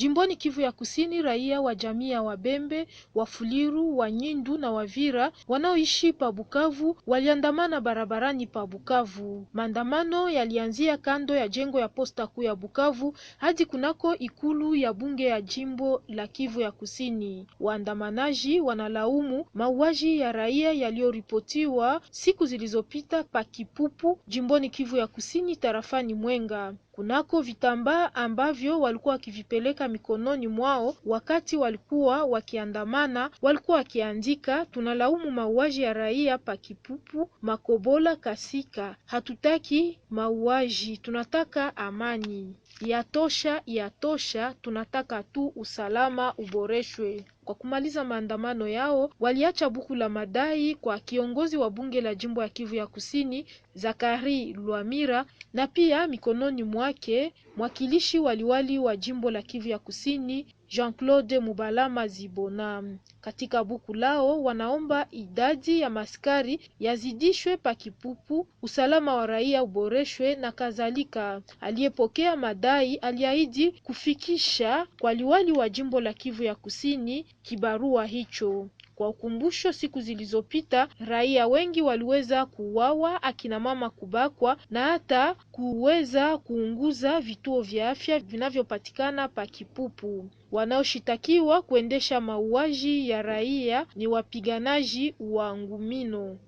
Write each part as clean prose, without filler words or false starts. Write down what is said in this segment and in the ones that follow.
Jimboni Kivu ya Kusini, raia wa jamii ya Wabembe, Wafuliru, Wanyindu na Wavira wanaoishi pa Bukavu waliandamana barabarani pa Bukavu. Maandamano yalianzia kando ya jengo ya posta kuu ya Bukavu hadi kunako ikulu ya bunge ya jimbo la Kivu ya Kusini. Waandamanaji wanalaumu mauaji ya raia yaliyoripotiwa siku zilizopita pa Kipupu, jimboni Kivu ya Kusini, tarafani Mwenga. Kunako vitambaa ambavyo walikuwa wakivipeleka mikononi mwao wakati walikuwa wakiandamana, walikuwa wakiandika, tunalaumu mauaji ya raia pa Kipupu, Makobola, Kasika. Hatutaki mauaji, tunataka amani. Yatosha, tunataka tu usalama uboreshwe. Kwa kumaliza maandamano yao, waliacha buku la madai kwa kiongozi wa bunge la jimbo ya Kivu ya Kusini, Zakari Luamira, na pia mikononi mwake mwakilishi waliwali wa jimbo la Kivu ya Kusini, Jean-Claude Mubalama Zibona. Katika buku lao wanaomba idadi ya maskari yazidishwe pa Kipupu, usalama wa raia uboreshwe na kadhalika. Aliyepokea madai aliahidi kufikisha kwa liwali wa jimbo la Kivu ya Kusini kibarua hicho. Kwa ukumbusho, siku zilizopita raia wengi waliweza kuuawa, akina mama kubakwa na hata kuweza kuunguza vituo vya afya vinavyopatikana pa Kipupu. Wanaoshitakiwa kuendesha mauaji ya raia ni wapiganaji wa Ngumino.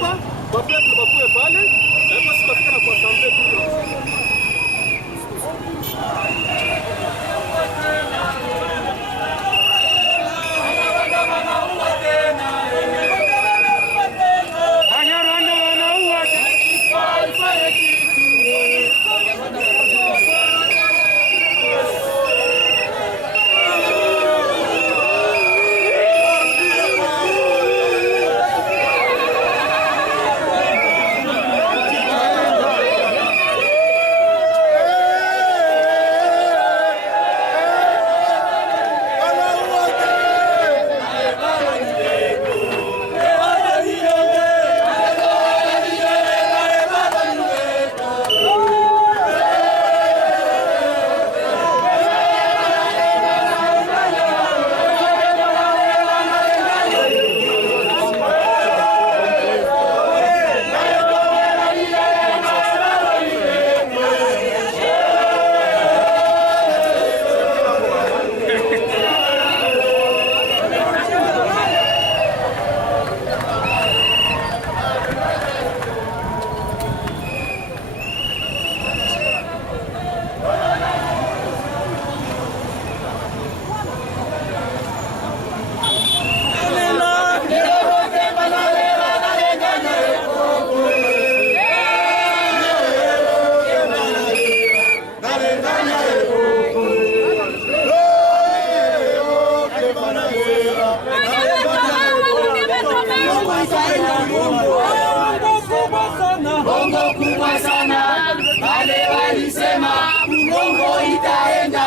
hapa kwa peple bakue pale na basi tukafika na kuassemble tu. Bongo kubwa sana, wale walisema Bongo itaenda.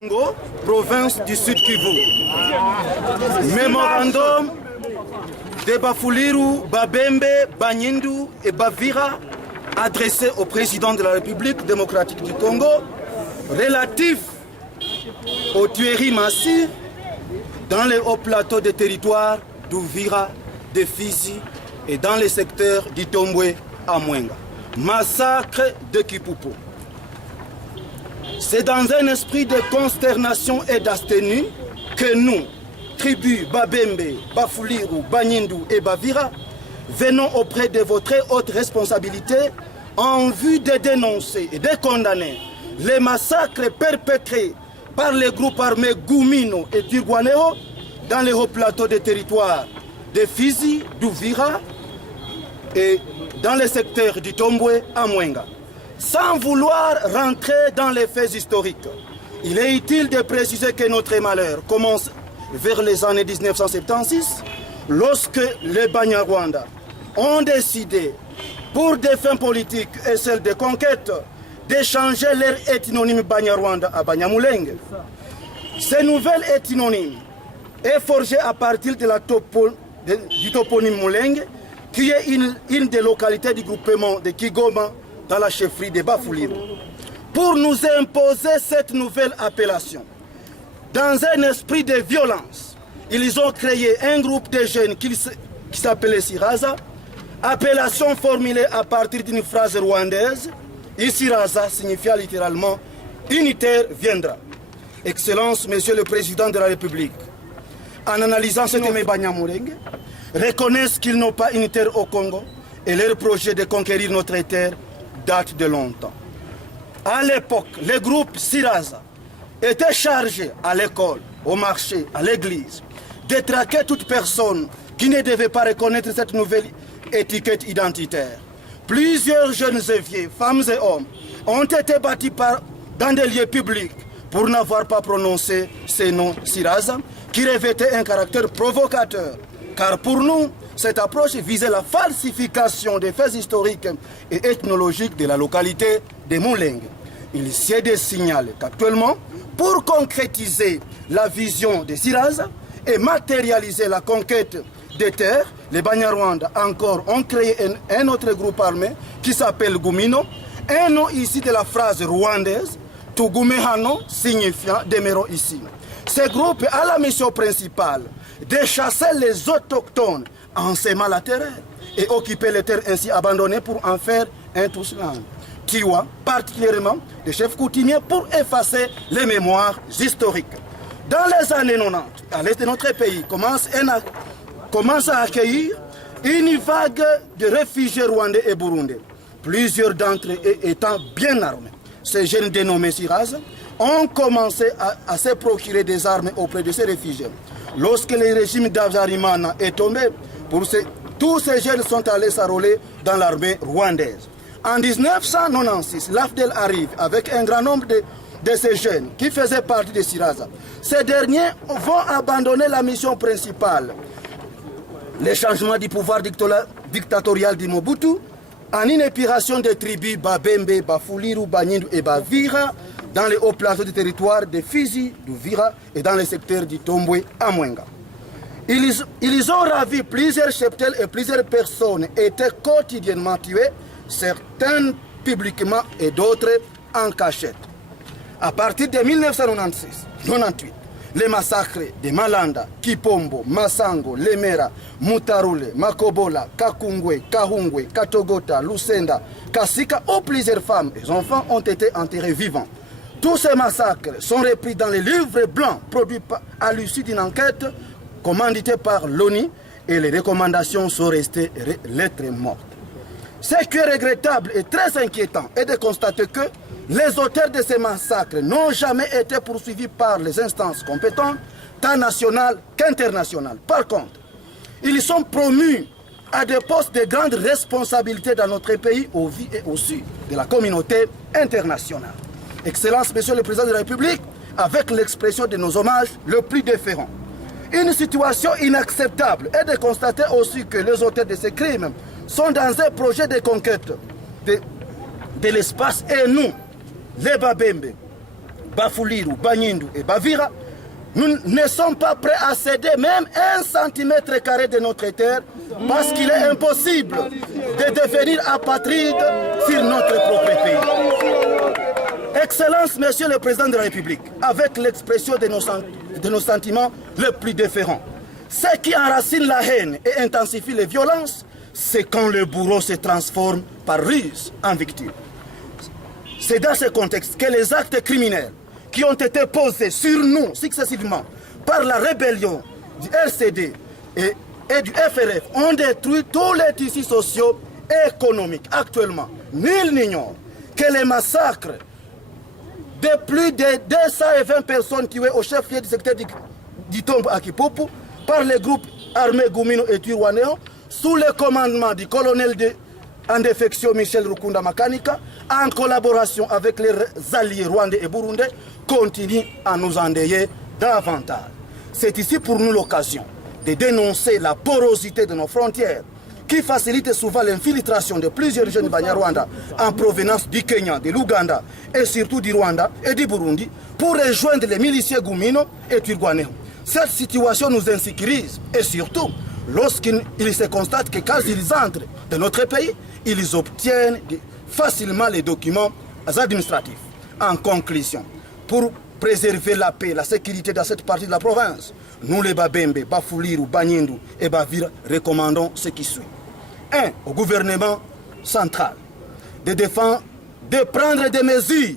Congo, province du Sud Kivu. Mémorandum de Bafuliru, Babembe, Banyindu et Bavira adressé au président de la République démocratique du Congo relatif aux tueries massives dans les hauts plateaux des territoires d'Uvira, de Fizi et dans les secteurs d'Itombwe à Mwenga. Massacre de Kipupo. C'est dans un esprit de consternation et d'asthénie que nous, tribus Babembe, Bafuliru, Banyindu et Bavira, venons auprès de vos très hautes responsabilités en vue de dénoncer et de condamner les massacres perpétrés par les groupes armés Gumino et Turguaneo dans les hauts plateaux des territoires de Fizi, d'Uvira et dans les secteurs du Tomboué à Mwenga. Sans vouloir rentrer dans les faits historiques, il est utile de préciser que notre malheur commence vers les années 1976, lorsque les Banyarwanda ont décidé, pour des fins politiques et celles de conquête, d'échanger leur ethnonyme Banyarwanda à Banyamulenge. Ces nouvelles ethnonymes est forgée à partir de du toponyme Mulenge, qui est une des localités du groupement de Kigoma dans la chefferie de Bafuliru. Pour nous imposer cette nouvelle appellation, dans un esprit de violence, ils ont créé un groupe de jeunes qui s'appelait Siraza, appellation formulée à partir d'une phrase rwandaise. Isiraza signifiant littéralement unitaire viendra. Excellence, Monsieur le Président de la République, en analysant cette Banyamulenge, reconnaissent qu'ils n'ont pas unitaire au Congo et leur projet de conquérir notre terre date de longtemps. À l'époque, le groupe Siraza était chargé à l'école, au marché, à l'église, de traquer toute personne qui ne devait pas reconnaître cette nouvelle étiquette identitaire. Plusieurs jeunes et vieux, femmes et hommes, ont été bâtis dans des lieux publics pour n'avoir pas prononcé ces noms Siraza, qui revêtaient un caractère provocateur. Car pour nous, cette approche visait la falsification des faits historiques et ethnologiques de la localité de Mulenge. Il s'est de signaler qu'actuellement, pour concrétiser la vision de Siraza et matérialiser la conquête des terres, les Banyarwanda encore ont créé un autre groupe armé qui s'appelle Gumino, un nom ici de la phrase rwandaise, Tugumehano signifiant demeurons ici. Ce groupe a la mission principale de chasser les autochtones en sémant la terre et occuper les terres ainsi abandonnées pour en faire un tous-land. Tiwa, particulièrement des chefs coutumiers, pour effacer les mémoires historiques. Dans les années 90, à l'est de notre pays, commence à accueillir une vague de réfugiés rwandais et burundais. Plusieurs d'entre eux étant bien armés. Ces jeunes dénommés Siraza ont commencé à se procurer des armes auprès de ces réfugiés. Lorsque le régime d'Habyarimana est tombé, tous ces jeunes sont allés s'enrôler dans l'armée rwandaise. En 1996, l'AFDEL arrive avec un grand nombre de ces jeunes qui faisaient partie de Siraza. Ces derniers vont abandonner la mission principale, le changement du pouvoir dictatorial de Mobutu, en une épuration des tribus Babembe, Bafuliru, Banyindu et Bavira dans les hauts plateaux du territoire de Fizi, d'Uvira et dans le secteur du Tombwe à Mwenga. Ils ont ravi plusieurs cheptels et plusieurs personnes étaient quotidiennement tuées, certaines publiquement et d'autres en cachette. À partir de 1996-98, les massacres de Malanda, Kipombo, Masango, Lemera, Mutarule, Makobola, Kakungwe, Kahungwe, Katogota, Lusenda, Kasika, où plusieurs femmes et enfants ont été enterrés vivants. Tous ces massacres sont repris dans les livres blancs produits à l'issue d'une enquête commanditée par l'ONU et les recommandations sont restées lettres mortes. Ce qui est regrettable et très inquiétant est de constater que les auteurs de ces massacres n'ont jamais été poursuivis par les instances compétentes, tant nationales qu'internationales. Par contre, ils sont promus à des postes de grande responsabilité dans notre pays, au vu et au su de la communauté internationale. Excellence, Monsieur le Président de la République, avec l'expression de nos hommages le plus déférents. Une situation inacceptable est de constater aussi que les auteurs de ces crimes sont dans un projet de conquête de l'espace et nous, les Babembe, Bafuliru, Banyindu et Bavira, nous ne sommes pas prêts à céder même 1 cm² de notre terre parce qu'il est impossible de devenir apatride sur notre propre pays. Excellence, Monsieur le Président de la République, avec l'expression de nos sentiments les plus déférents, ce qui enracine la haine et intensifie les violences, c'est quand le bourreau se transforme par ruse en victime. C'est dans ce contexte que les actes criminels qui ont été posés sur nous successivement par la rébellion du RCD et du FRF ont détruit tous les tissus sociaux et économiques. Actuellement, nul n'ignore que les massacres de plus de 220 personnes tuées au chef-lieu du secteur du Tombo à Kipupu par les groupes armés Gumino et Twirwaneho sous le commandement du colonel en défection Michel Rukunda Makanika, en collaboration avec les alliés rwandais et burundais, continue à nous endeuiller davantage. C'est ici pour nous l'occasion de dénoncer la porosité de nos frontières qui facilite souvent l'infiltration de plusieurs jeunes Banyarwanda en provenance du Kenya, de l'Ouganda et surtout du Rwanda et du Burundi pour rejoindre les miliciens Gumino et Twirwaneho. Cette situation nous insécurise et surtout lorsqu'il se constate que quand ils entrent dans notre pays, ils obtiennent facilement les documents administratifs. En conclusion, pour préserver la paix, la sécurité dans cette partie de la province, nous les Babembe, Bafuliru, Banyindu et Bavira recommandons ce qui suit. 1. Au gouvernement central de prendre des mesures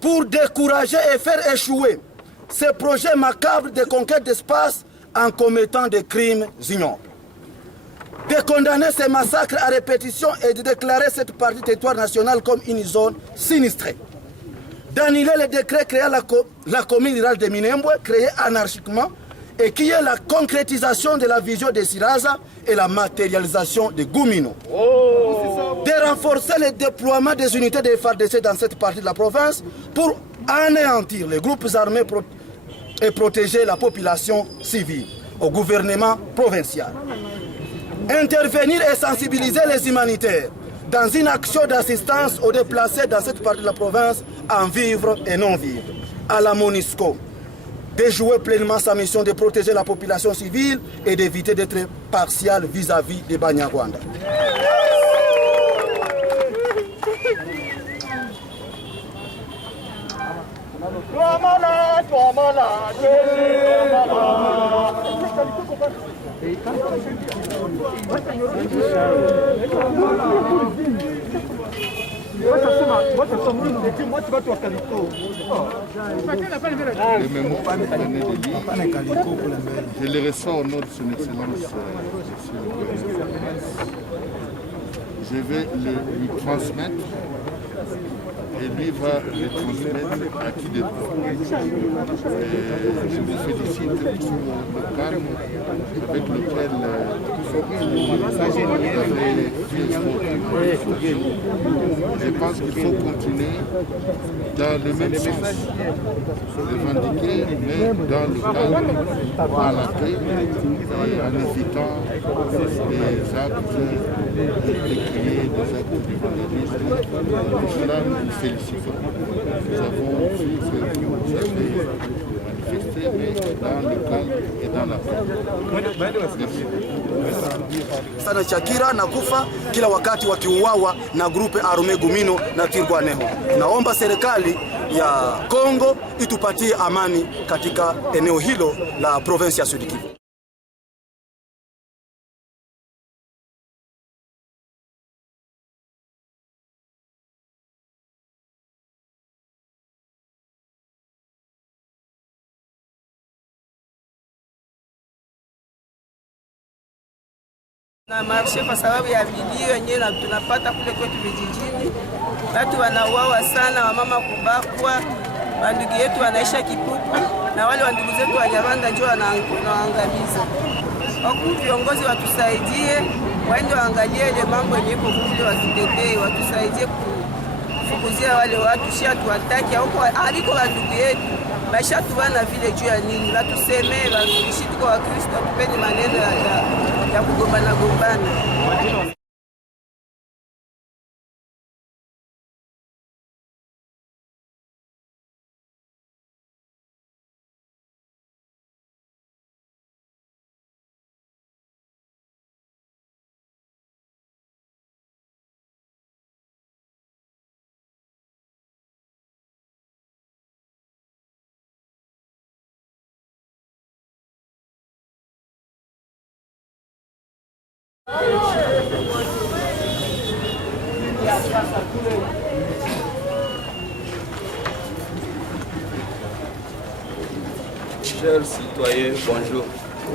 pour décourager et faire échouer ces projets macabres de conquête d'espace en commettant des crimes ignobles. De condamner ces massacres à répétition et de déclarer cette partie du territoire national comme une zone sinistrée. D'annuler le décret créant la commune rurale de Minembwe, créée anarchiquement, et qui est la concrétisation de la vision de Siraza et la matérialisation de Gumino. De renforcer le déploiement des unités de FARDC dans cette partie de la province pour anéantir les groupes armés et protéger la population civile au gouvernement provincial. Intervenir et sensibiliser les humanitaires dans une action d'assistance aux déplacés dans cette partie de la province en vivre et non vivre. À la MONUSCO, de jouer pleinement sa mission de protéger la population civile et d'éviter d'être partial vis-à-vis des Banyarwanda. Je le ressens au nom de son Excellence, Monsieur le gouverneur. Je vais lui transmettre et lui va le transmettre à qui de droit. Je vous félicite pour le calme avec lequel vous avez fait. Je pense qu'il faut continuer dans le même sens, revendiquer, mais dans le calme, dans la paix, et en évitant des actes décriés, des actes de vandalisme. Pour cela, nous félicitons. Nous avons vu que vous avez manifesté, mais dans le calme et dans la paix. Sana Shakira na kufa kila wakati wakiuawa na grupe Arme Gumino na Twirwaneho. Naomba serikali ya Kongo itupatie amani katika eneo hilo la province ya Sud Kivu. Na marshe kwa sababu ya vilio yenyewe tunapata kule kwetu vijijini. Watu wanauawa sana, wamama kubakwa, wandugu yetu wanaisha kipupu, na wale wandugu zetu wa Nyarwanda ndio wanaangamiza. Wakuu viongozi watusaidie, waende waangalie ile mambo yenyewe kwa kule, watutetee, watusaidie kufukuzia wale watu, shia tuwataki huko aliko wandugu yetu. Maisha tuwana vile juu ya nini? Watusemee, watuishi tuko wa Kristo, tupeni maneno ya kugombana gombana. Chers citoyens, bonjour.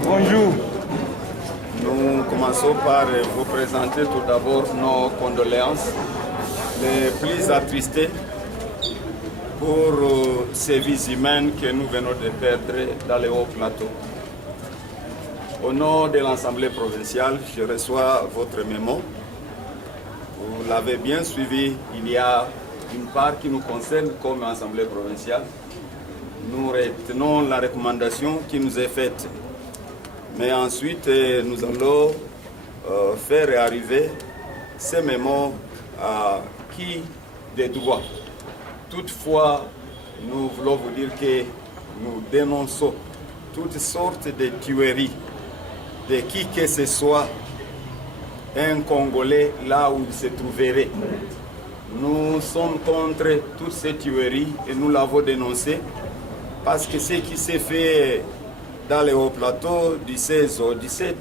Bonjour. Nous commençons par vous présenter tout d'abord nos condoléances les plus attristées pour ces vies humaines que nous venons de perdre dans les hauts plateaux. Au nom de l'Assemblée provinciale, je reçois votre mémo. Vous l'avez bien suivi, il y a une part qui nous concerne comme Assemblée provinciale. Nous retenons la recommandation qui nous est faite. Mais ensuite, nous allons faire arriver ces mémos à qui de droit. Toutefois, nous voulons vous dire que nous dénonçons toutes sortes de tueries de qui que ce soit un Congolais là où il se trouverait. Nous sommes contre toutes ces tueries et nous l'avons dénoncé parce que ce qui s'est fait dans les hauts plateaux du 16 au 17,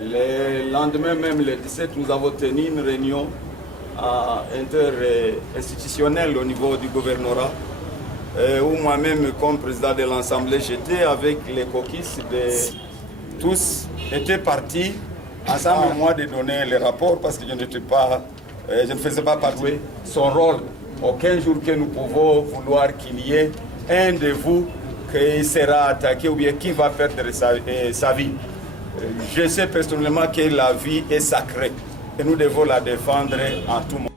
le lendemain même, le 17, nous avons tenu une réunion interinstitutionnelle au niveau du gouvernorat où moi-même, comme président de l'Assemblée, j'étais avec les coquistes tous étaient partis ensemble, moi, de donner les rapports parce que je ne faisais pas partie son rôle. Aucun jour que nous pouvons vouloir qu'il y ait un de vous qui sera attaqué ou bien qui va perdre sa vie. Je sais personnellement que la vie est sacrée et nous devons la défendre en tout moment.